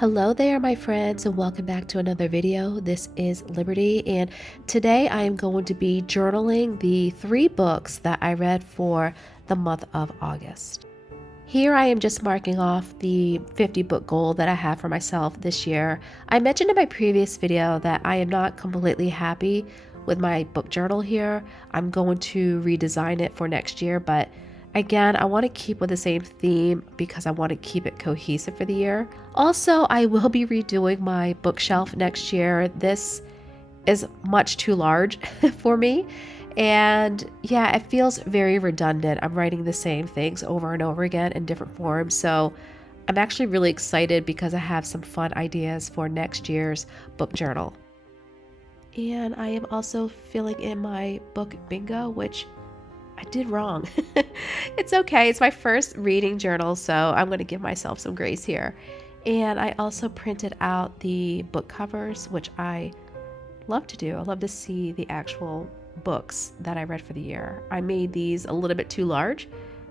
Hello there, my friends, and welcome back to another video. This is Liberty, and today I am going to be journaling the 3 books that I read for the month of August. Here I am just marking off the 50 book goal that I have for myself this year. I mentioned in my previous video that I am not completely happy with my book journal here. I'm going to redesign it for next year, but again, I want to keep with the same theme because I want to keep it cohesive for the year. Also, I will be redoing my bookshelf next year. This is much too large for me. And yeah, it feels very redundant. I'm writing the same things over and over again in different forms. So I'm actually really excited because I have some fun ideas for next year's book journal. And I am also filling in my book bingo, which I did wrong. It's okay. It's my first reading journal, so I'm going to give myself some grace here. And I also printed out the book covers, which I love to do. I love to see the actual books that I read for the year. I made these a little bit too large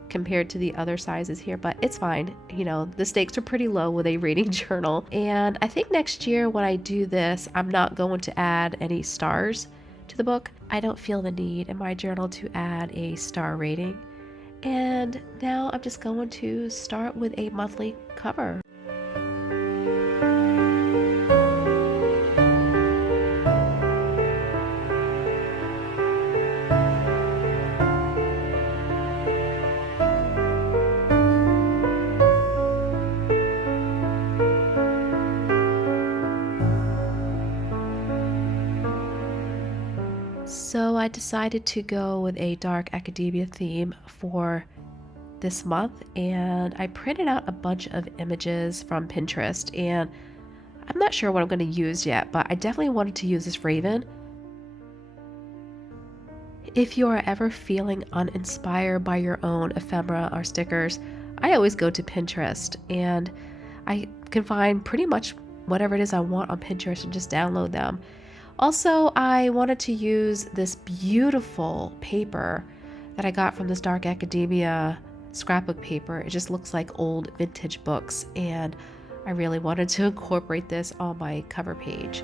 compared to the other sizes here, but it's fine. You know, the stakes are pretty low with a reading journal. And I think next year when I do this, I'm not going to add any stars to the book. I don't feel the need in my journal to add a star rating. And now I'm just going to start with a monthly cover. So I decided to go with a dark academia theme for this month, and I printed out a bunch of images from Pinterest, and I'm not sure what I'm going to use yet, but I definitely wanted to use this raven. If you are ever feeling uninspired by your own ephemera or stickers, I always go to Pinterest, and I can find pretty much whatever it is I want on Pinterest and just download them. Also, I wanted to use this beautiful paper that I got from this dark academia scrapbook paper. It just looks like old vintage books, and I really wanted to incorporate this on my cover page.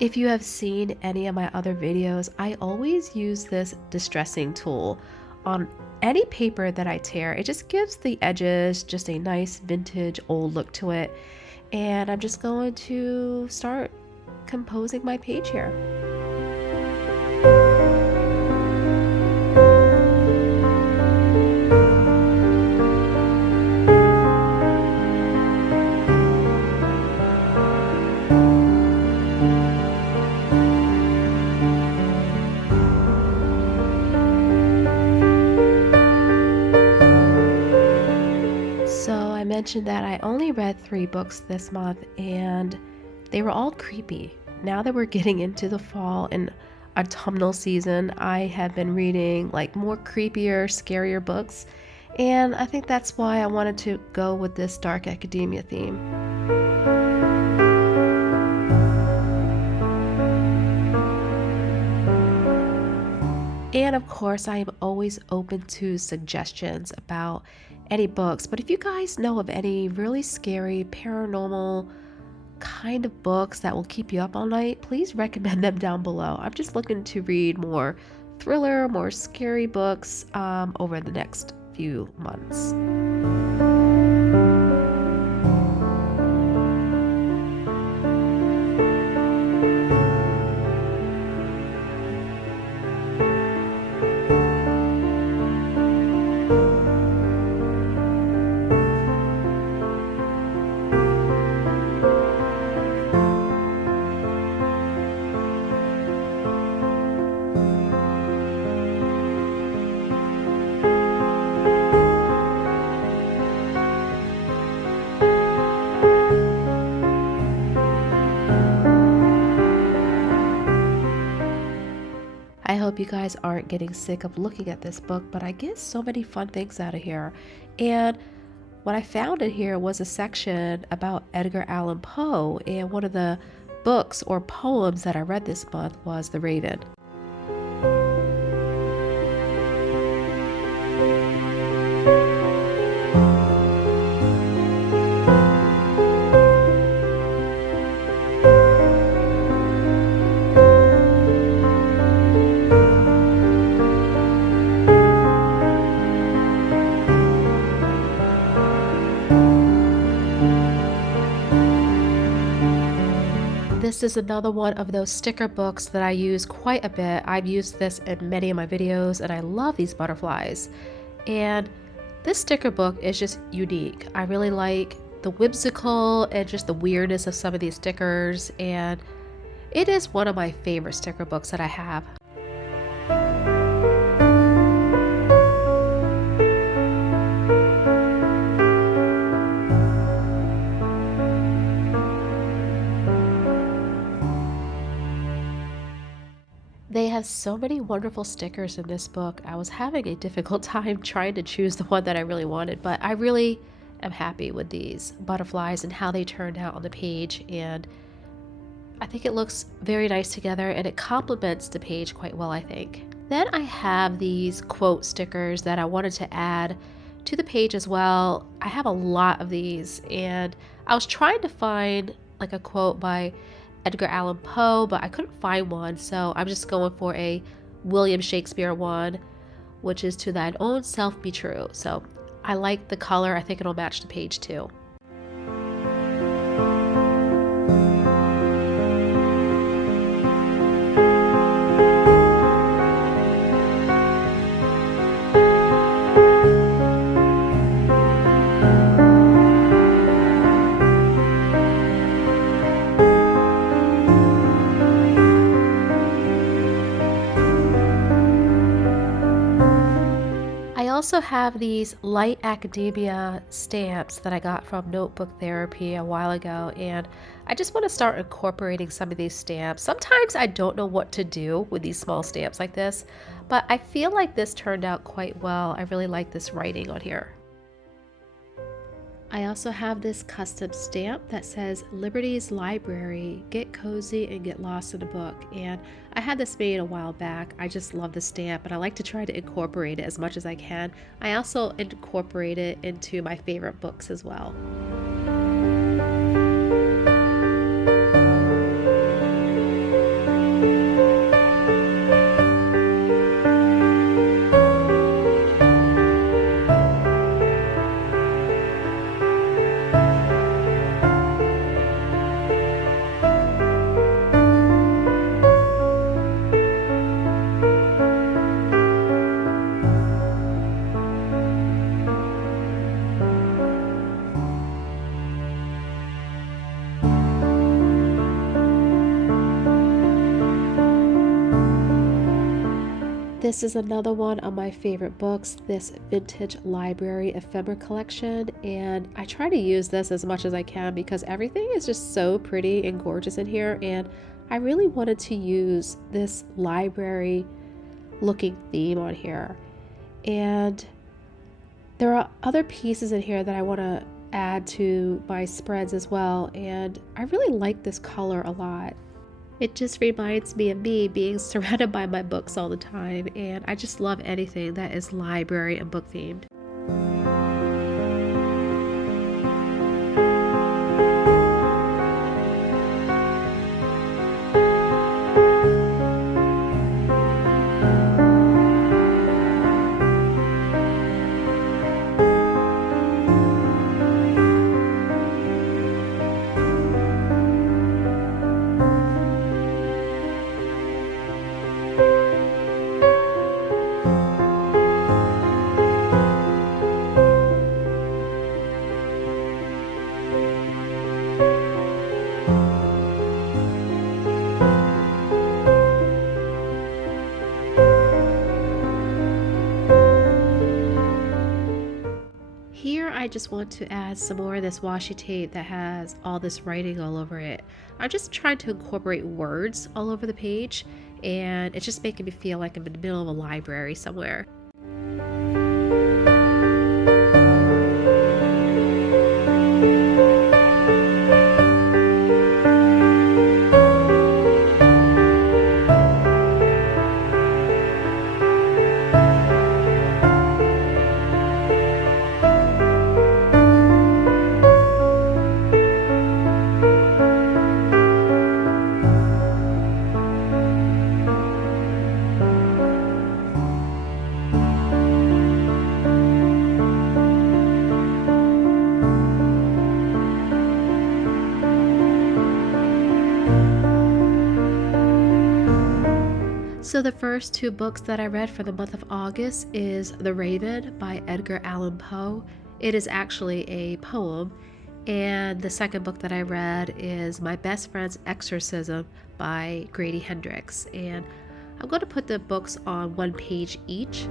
If you have seen any of my other videos, I always use this distressing tool on any paper that I tear. It just gives the edges just a nice vintage old look to it. And I'm just going to start composing my page here. So I mentioned that I only read 3 books this month, and they were all creepy. Now that we're getting into the fall and autumnal season, I have been reading like more creepier, scarier books, and I think that's why I wanted to go with this dark academia theme. And of course, I am always open to suggestions about any books. But if you guys know of any really scary, paranormal kind of books that will keep you up all night, please recommend them down below. I'm just looking to read more thriller, more scary books over the next few months. hope you guys aren't getting sick of looking at this book, but I get so many fun things out of here. And what I found in here was a section about Edgar Allan Poe, and one of the books or poems that I read this month was The Raven. This is another one of those sticker books that I use quite a bit. I've used this in many of my videos and I love these butterflies. And this sticker book is just unique. I really like the whimsical and just the weirdness of some of these stickers, and it is one of my favorite sticker books that I have. They have so many wonderful stickers in this book. I was having a difficult time trying to choose the one that I really wanted, but I really am happy with these butterflies and how they turned out on the page, and I think it looks very nice together and it complements the page quite well, I think. Then I have these quote stickers that I wanted to add to the page as well. I have a lot of these, and I was trying to find like a quote by Edgar Allan Poe, but I couldn't find one, so I'm just going for a William Shakespeare one, which is "To thine own self be true." So I like the color. I think it'll match the page too. I also have these light academia stamps that I got from Notebook Therapy a while ago, and I just want to start incorporating some of these stamps. Sometimes I don't know what to do with these small stamps like this, but I feel like this turned out quite well. I really like this writing on here. I also have this custom stamp that says Liberty's Library, get cozy and get lost in a book, and I had this made a while back. I just love the stamp and I like to try to incorporate it as much as I can. I also incorporate it into my favorite books as well. This is another one of my favorite books, this Vintage Library Ephemera collection, and I try to use this as much as I can because everything is just so pretty and gorgeous in here, and I really wanted to use this library looking theme on here. And there are other pieces in here that I want to add to my spreads as well, and I really like this color a lot. It just reminds me of me being surrounded by my books all the time, and I just love anything that is library and book themed. Here I just want to add some more of this washi tape that has all this writing all over it. I'm just trying to incorporate words all over the page, and it's just making me feel like I'm in the middle of a library somewhere. So the first two books that I read for the month of August is The Raven by Edgar Allan Poe. It is actually a poem. And the second book that I read is My Best Friend's Exorcism by Grady Hendrix. And I'm going to put the books on one page each.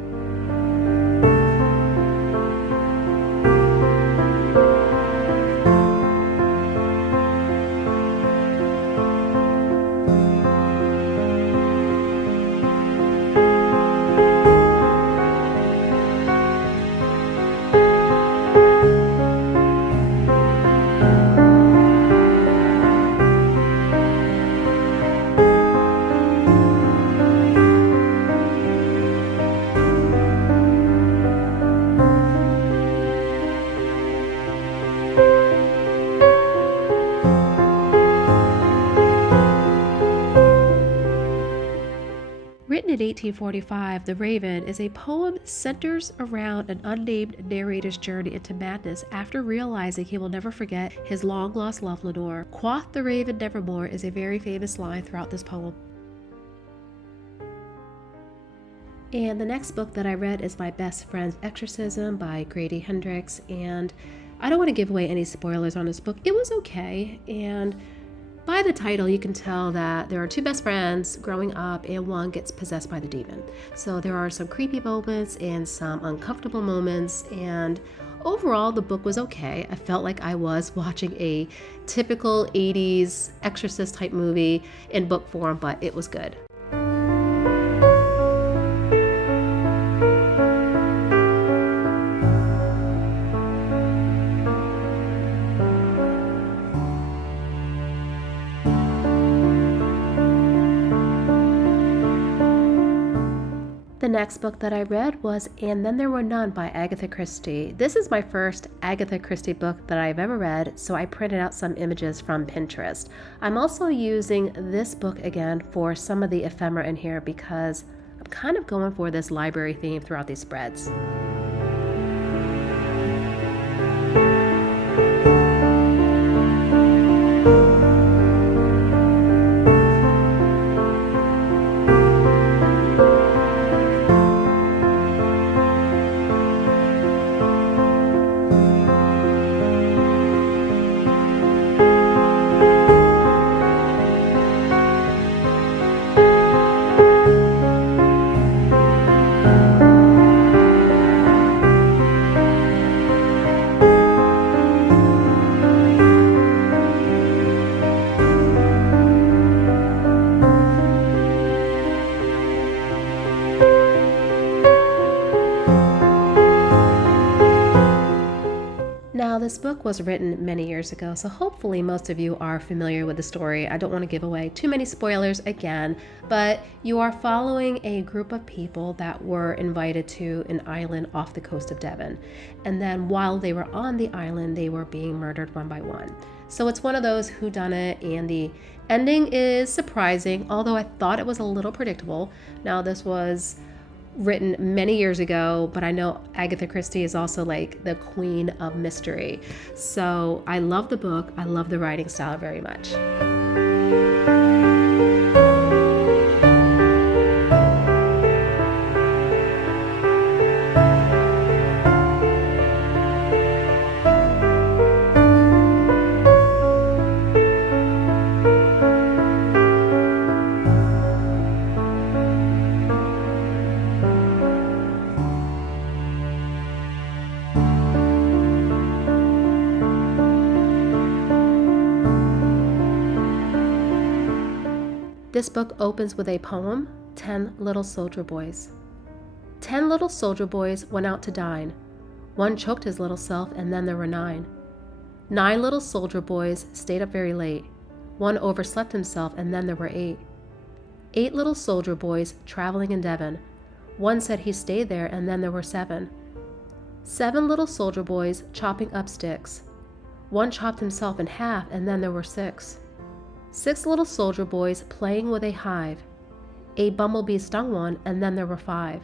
Written in 1845, The Raven is a poem centers around an unnamed narrator's journey into madness after realizing he will never forget his long-lost love Lenore. "Quoth the raven nevermore" is a very famous line throughout this poem. And the next book that I read is My Best Friend's Exorcism by Grady Hendrix, and I don't want to give away any spoilers on this book. It was okay, and by the title, you can tell that there are two best friends growing up and one gets possessed by the demon. So there are some creepy moments and some uncomfortable moments, and overall the book was okay. I felt like I was watching a typical 80s exorcist type movie in book form, but it was good. The next book that I read was And Then There Were None by Agatha Christie. This is my first Agatha Christie book that I've ever read, so I printed out some images from Pinterest. I'm also using this book again for some of the ephemera in here because I'm kind of going for this library theme throughout these spreads. Now, this book was written many years ago, so hopefully most of you are familiar with the story. I don't want to give away too many spoilers again, but you are following a group of people that were invited to an island off the coast of Devon. And then while they were on the island, they were being murdered one by one. So it's one of those whodunit, and the ending is surprising, although I thought it was a little predictable. Now, this was written many years ago, but I know Agatha Christie is also like the queen of mystery. So I love the book. I love the writing style very much. This book opens with a poem, 10 Little Soldier Boys. 10 little soldier boys went out to dine. One choked his little self, and then there were 9. 9 little soldier boys stayed up very late. One overslept himself, and then there were 8. 8 little soldier boys traveling in Devon. One said he stayed there, and then there were 7. 7 little soldier boys chopping up sticks. One chopped himself in half, and then there were 6. 6 little soldier boys playing with a hive. A bumblebee stung one, and then there were 5.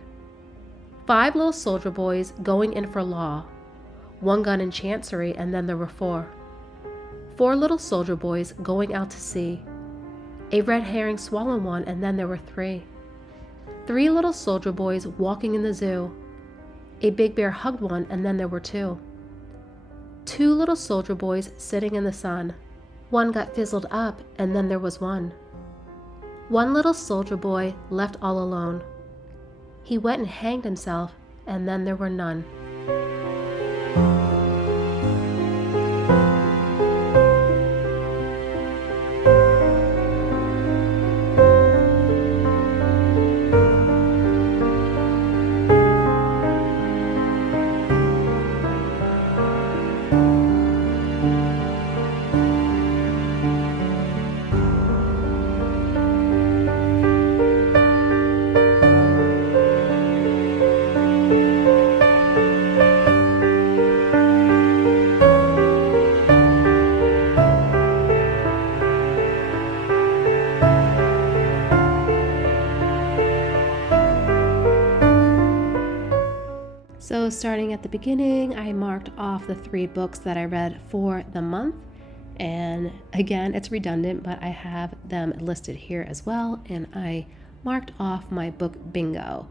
5 little soldier boys going in for law. One gun in chancery, and then there were 4. 4 little soldier boys going out to sea. A red herring swallowed one, and then there were 3. 3 little soldier boys walking in the zoo. A big bear hugged one, and then there were 2. 2 little soldier boys sitting in the sun. One got fizzled up, and then there was 1. 1 little soldier boy left all alone. He went and hanged himself, and then there were none. So starting at the beginning, I marked off the 3 books that I read for the month. And again, it's redundant, but I have them listed here as well. And I marked off my book bingo.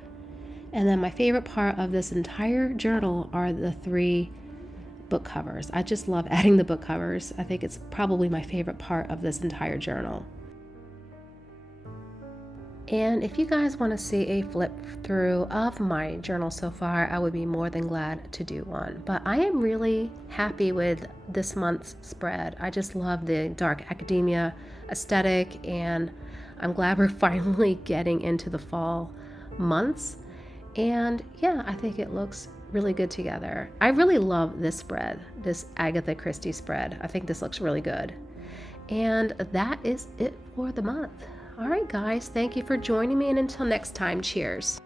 And then my favorite part of this entire journal are the 3 book covers. I just love adding the book covers. I think it's probably my favorite part of this entire journal. And if you guys want to see a flip through of my journal so far, I would be more than glad to do one. But I am really happy with this month's spread. I just love the dark academia aesthetic, and I'm glad we're finally getting into the fall months. And yeah, I think it looks really good together. I really love this spread, this Agatha Christie spread. I think this looks really good. And that is it for the month. All right, guys, thank you for joining me, and until next time, cheers.